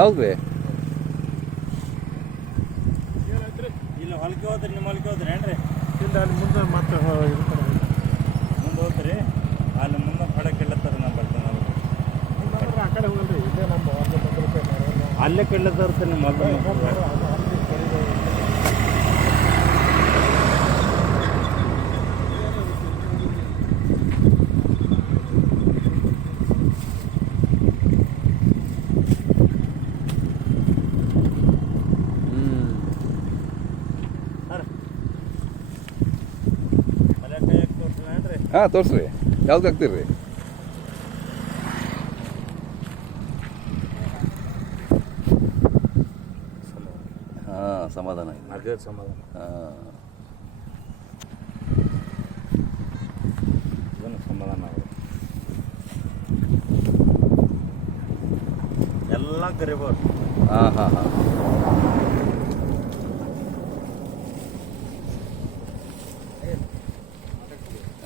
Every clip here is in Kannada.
ಯಾವ್ದು? ರೀ ಇಲ್ಲಿ ಹೊಲಕ್ಕೆ ಹೋದ್ರಿ ನಿಮ್ಮ ಹೊಲಕ್ಕೆ ಹೋದ್ರಿ ಏನ್ರಿ? ಇಲ್ಲ ಅಲ್ಲಿ ಮುಂದೆ ಮತ್ತೆ ಮುಂದೆ ಹೋದ್ರಿ ಅಲ್ಲಿ ಮುಂದೆ ಕಡಕ್ಕೆ ಇಲ್ಲತ್ತಾರ ನಾ ಬರ್ತೇನೆ ನಾವು. ಇಲ್ಲಾಂದ್ರೆ ಆ ಕಡೆ ಹೋಗಲ್ರಿ ಇಲ್ಲೇ ನಮ್ಮ. ಅಲ್ಲೇ ಕಿಲ್ಲತ್ತಾರ ನಿಮ್ಮ ಹೊಲ ಅದು ಅಲ್ಲಿ ಕೆಳಗೆ ಮಲ್ಯಾಕ ಯಾಕೆ ತೋರ್ಸಿಲ್ಲ ಏನ್ರಿ ಹಾಂ ತೋರಿಸ್ರಿ. ಯಾವ್ದು ಹಾಕ್ತೀರಿ ಹಾಂ ಸಮಾಧಾನ ಇದೆ. ಸಮಾಧಾನ. ಹಾಂ. ಎಲ್ಲ ಗರೀಬರು ಹಾಂ ಹಾಂ ಹಾಂ.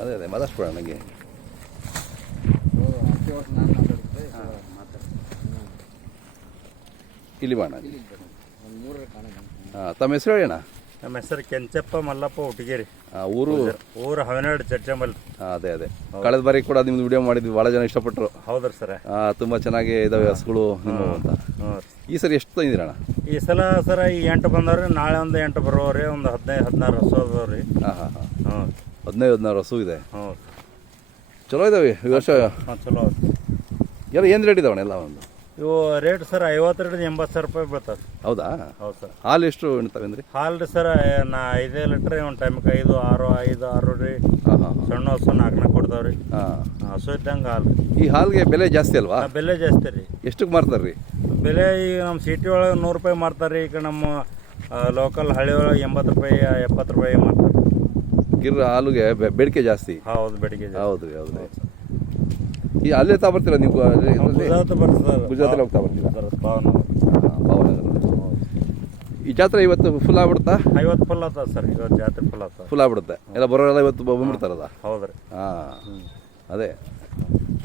ಅದೇ ಅದೇ ಮಾತಾಡ್ಸ್ಬೇಡ ನನಗೆ ಇಲ್ಲಿ ಬಾಣ ಹಾಂ ತಮ್ಮ ಹೆಸರು ಹೇಳಿ ಅಣ್ಣ. ನಮ್ಮ ಹೆಸರು ಕೆಂಚಪ್ಪ ಮಲ್ಲಪ್ಪ ಹುಟ್ಟಿಗೇರಿ. ಊರು? ಊರು ಹನ್ನೆರಡು ಚರ್ಚೆ ಹಾಂ ಅದೇ ಅದೇ. ಕಳೆದ ಬಾರಿ ಕೂಡ ನಿಮ್ದು ವಿಡಿಯೋ ಮಾಡಿದ್ವಿ ಭಾಳ ಜನ ಇಷ್ಟಪಟ್ಟರು ಹೌದ್ರಿ ಸರ್. ತುಂಬ ಚೆನ್ನಾಗಿ ಇದಾವೆ ಹಸುಗಳು ನಿಮ್ಮ ಅಂತ. ಈ ಸರಿ ಎಷ್ಟು ತಂದಿದ್ದೀರಣ್ಣ ಈ ಸಲ ಸರ ಈ ಎಂಟು ಬಂದವ್ರಿ ನಾಳೆ ಒಂದು ಎಂಟು ಬರೋವ್ರಿ ಒಂದು ಹದಿನೈದು ಹದಿನಾರು ಹಸು ಅದಾವ್ರಿ ಹಾಂ ಹಾಂ. ಹಾಂ. ಹದಿನೈದು ಹದಿನಾರು ಹಸು ಇದೆ ಹ್ಞೂ ಚಲೋ ಇದಾವೆ ಈ ವರ್ಷ ಹಾಂ ಚಲೋ. ಎಲ್ಲ ಏನು ರೇಟ್ ಇದಾವಣ್ಣ ಎಲ್ಲ ಒಂದು ಇವು ರೇಟ್ ಸರ್ ಐವತ್ತೆರಡು ಎಂಬತ್ತು ಸಾವಿರ ರೂಪಾಯಿ ಬೀಳ್ತದೆ ಹೌದಾ? ಹೌದು ಸರ್ ಹಾಲು ಎಷ್ಟು ಇಣ್ತಾವೆ ಅಂದ್ರಿ? ಹಾಲು ರೀ ಸರ್ ನಾ ಐದೇ ಲೀಟ್ರ್ ಒಂದು ಟೈಮ್ಗೆ ಐದು ಆರು ಐದು ಆರು ರೀ ಹಾಂ ಹಾಂ ಹಾಂ ಸಣ್ಣ ಹಸು ನಾಲ್ಕನೇ ಕೊಡ್ತಾವ್ರಿ ಹಾಂ ಹಸು ಇದ್ದಂಗೆ ಹಾಲು ರೀ ಈ ಹಾಲಿಗೆ ಬೆಲೆ ಜಾಸ್ತಿ ಅಲ್ವಾ? ಆ, ಬೆಲೆ ಜಾಸ್ತಿ ರೀ. ಎಷ್ಟಕ್ಕೆ ಮಾರ್ತಾರೆ ರೀ? ಬೆಲೆ ಈಗ ನಮ್ಮ ಸಿಟಿ ಒಳಗೆ ನೂರು ರೂಪಾಯಿ ಮಾರ್ತಾರೆ ರೀ. ಈಗ ನಮ್ಮ ಲೋಕಲ್ ಹಳ್ಳಿ ಒಳಗೆ ಎಂಬತ್ತು ರೂಪಾಯಿ ಎಪ್ಪತ್ತು ರೂಪಾಯಿ ಮಾರ್ತಾರೆ. ಗಿರ್ ಹಾಲುಗೆ ಬೆ- ಬೇಡಿಕೆ ಜಾಸ್ತಿ. ಹೌದು ಬೆಳಿಗ್ಗೆ ಹೌದು ಹೌದು. ಈ ಅಲ್ಲೇ ತಾ ಬರ್ತೀರಾ ನೀವು? ಅಲ್ಲಿ- ಇಲ್ಲಿ? ಗುಜರಾತ್ ಬರ್ತದೆ ಗುಜರಾತಲ್ಲಿ ಹೋಗ್ತಾ ಬರ್ತೀರಾ? ಹಾಂ, ಭಾವನಗರ. ಈ ಜಾತ್ರೆ ಇವತ್ತು ಫುಲ್ ಆಗ್ಬಿಡುತ್ತಾ? ಐವತ್ತು ಫುಲ್ ಆತದ ಸರ್ ಇವತ್ತು ಜಾತ್ರೆ ಫುಲ್ ಆತದ ಫುಲ್ ಆಗ್ಬಿಡುತ್ತೆ. ಎಲ್ಲ ಬರೋರೆಲ್ಲ ಇವತ್ತು ಬಂದ್ಬಿಡ್ತಾರಲ್ಲ? ಹೌದ್ರಿ. ಹಾಂ. ಅದೇ.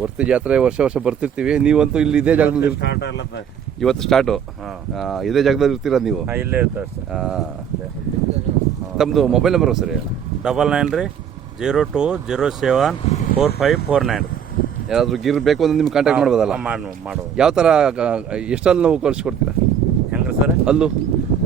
ವರ್ತಿ ಜಾತ್ರೆ ವರ್ಷ ವರ್ಷ ಬರ್ತಿರ್ತೀವಿ. ನೀವಂತೂ ಇಲ್ಲಿ ಇದೇ ಜಾಗದಲ್ಲಿ ಇರ್ತೀರಿ ಸ್ಟಾರ್ಟ್ ಆಗ್ಲತ್ತ ಇವತ್ತು ಸ್ಟಾರ್ಟು ಹಾಂ. ಇದೇ ಜಾಗದಲ್ಲಿ ಇರ್ತೀರ ನೀವು? ಇಲ್ಲೇ ಇರ್ತದೆ ಸರ್. ಹಾಂ. ತಮ್ಮದು ಮೊಬೈಲ್ ನಂಬರ್ ಸರಿ double nine three zero two zero seven four five four nine ಯಾರಾದರೂ ಗಿರ್ ಬೇಕು ಅಂದ್ರೆ ನಿಮ್ಗೆ ಕಾಂಟ್ಯಾಕ್ಟ್ ಮಾಡ್ಬೋದಲ್ಲ? ಮಾಡಿ ಮಾಡ್ಬೋದು ಯಾವ ಥರ ಎಷ್ಟಲ್ಲಿ ನಾವು ಕಳಿಸ್ಕೊಡ್ತೀರಾ? ಹೆಂಗ್ರಿ ಸರ್? ಅಲ್ಲು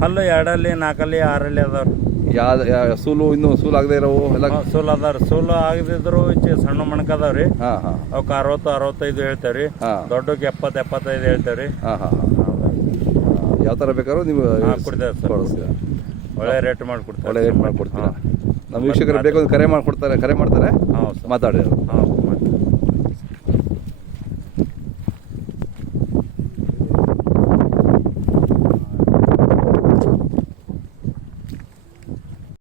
ಅಲ್ಲೂ ಎರಡಲ್ಲಿ ನಾಲ್ಕಲ್ಲಿ ಆರಲ್ಲಿ ಅದಾವ್ರಿ ಯಾವ ಸೂಲು ಇನ್ನೂ ಸೂಲು ಆಗದೆ ಇರೋವು ಎಲ್ಲ? ಸೂಲ್ ಅದಾರ ಸೂಲ್ ಆಗದಿದ್ರು ಸಣ್ಣ ಮಣಕ ಅದಾವ್ರಿ ಹಾಂ ಹಾಂ. ಅವಕ್ಕೆ ಅರವತ್ತು ಅರವತ್ತೈದು ಹೇಳ್ತೇವ್ರಿ ರೀ. ದೊಡ್ಡಕ್ಕೆ ಎಪ್ಪತ್ತು ಎಪ್ಪತ್ತೈದು ಹೇಳ್ತೇವ್ರಿ ಹಾಂ ಹಾಂ ಹಾಂ. ಯಾವ ಥರ ಬೇಕಾದ್ರೂ ನೀವು ಕೊಡ್ತೇವೆ ಒಳ್ಳೆ ರೇಟ್ ಮಾಡಿ ಕೊಡ್ತೇವೆ ಒಳ್ಳೆ ರೇಟ್ ಮಾಡಿಕೊಡ್ತೀರಾ. ನಮ್ಮ ವೀಕ್ಷಕರು ಬೇಕು ಕರೆ ಮಾಡಿಕೊಡ್ತಾರೆ ಕರೆ ಮಾಡ್ತಾರೆ ಮಾತಾಡಿ ಹಾಂ